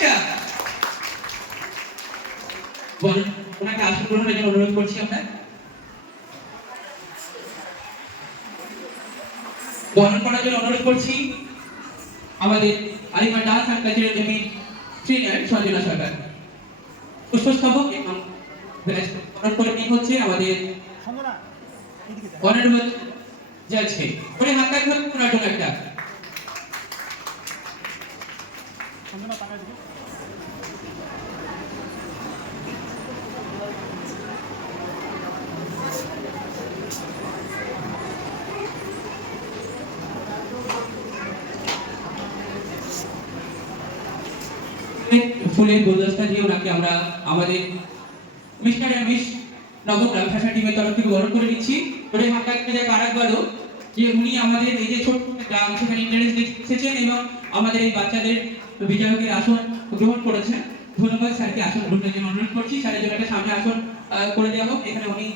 একটা ওনাকে আসন গ্রহণের জন্য অনুরোধ করছি আমরা। বরণ করার জন্য অনুরোধ করছি আমাদের Alima dance and cultural unit trainer Sanjana Sarkar. পুষ্পস্তবক এবং বরণ করে নিয়ে হচ্ছে আমাদের অনারেবল জাজকে। ওরে হাত কাট ধরে ওনার জন্য একটা। ফুলের গুলদস্তা দিয়ে ওনাকে আমরা আমাদের mister and miss Nabagram fashion টিমের তরফ থেকে বরণ করে নিচ্ছি। ওরে হাত কাট দিয়ে আরেকবারও যে উনি আমাদের এই যে ছোট্ট গ্রাম সেখানে ইন্টারেস্ট এসেছেন এবং আমাদের এই বাচ্চাদের বিজয়কের আসন গ্রহণ করেছেন। ধন্যবাদ স্যারকে আসন গ্রহণের জন্য অনুরোধ করছি। স্যারের জন্য একটা সামনে আসন করে দেওয়া হোক। এখানে উনি